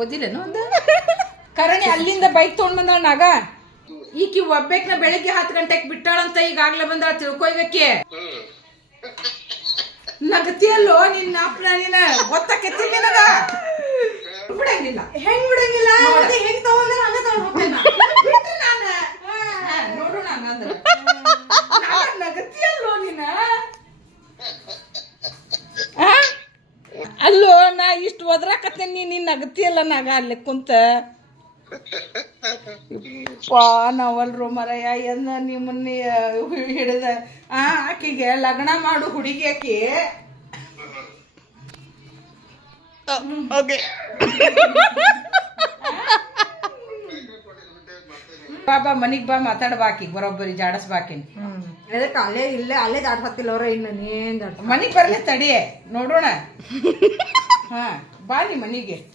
ಓದಿಲ್ಲೇನು ಒಂದು ಕರಣಿ ಅಲ್ಲಿಂದ ಬೈಕ್ ತೊಗೊಂಡ್ ಬಂದಾಳ ನಾಗ ಈಕಿ ಒಬ್ಬೇಕ್ನ ಬೆಳಿಗ್ಗೆ 10 ಗಂಟೆಗೆ ಬಿಟ್ಟಾಳಂತ ಈಗಾಗ್ಲೇ ಬಂದಾಳ ತಿಳ್ಕೊಯ್ಬೇಕಿ ನಗತಿಯಲ್ಲೋ ನಿನ್ನ ಅಪ್ಪನ ನೀನ ಗೊತ್ತಾಕೈತಿ ನಿನಗ ಬಿಡಂಗಿಲ್ಲ ಹೆಂಗ್ ಬಿಡಂಗಿಲ್ಲ ಹೆಂಗ್ ತಗೊಂಡ್ರೆ ಹಂಗ ತಗೊಂಡ್ ಹೋಗ್ತೇನೆ ನೋಡೋಣ ಹಂಗಂದ್ರ ನಗತಿಯಲ್ಲೋ ನೀನ ಅಲ್ಲೋ ನಾ ಇಷ್ಟು ಒದ್ರಾಕತ್ತೇನಿ ನೀನ್ ನಗತಿಯಲ್ಲ ನಾಗ ಅಲ್ಲಿ ಕುಂತ ನಾವಲ್ರು ಮರಯ್ಯ ಎಂದ ನಿಮ್ಮನ್ನ ಹಿಡಿದ ಆಕಿಗೆ ಲಗ್ನ ಮಾಡು ಹುಡುಗಿ ಆಕಿ ಬಾ ಮನಿಗ್ ಬಾ ಮಾತಾಡ್ಬಾಕಿ ಬರೋಬ್ಬರಿ ಜಾಡಸ್ಬಾಕಿನ್ ಅದಕ್ಕೆ ಅಲ್ಲೇ ಜಾಡ್ಸತ್ತಿಲ್ಲ ಅವ್ರ ಇನ್ನ ಮನಿಗ್ ಬರ್ಲಿ ತಡಿ ನೋಡೋಣ ಹಾ ಬಾ ನೀ ಮನಿಗೆ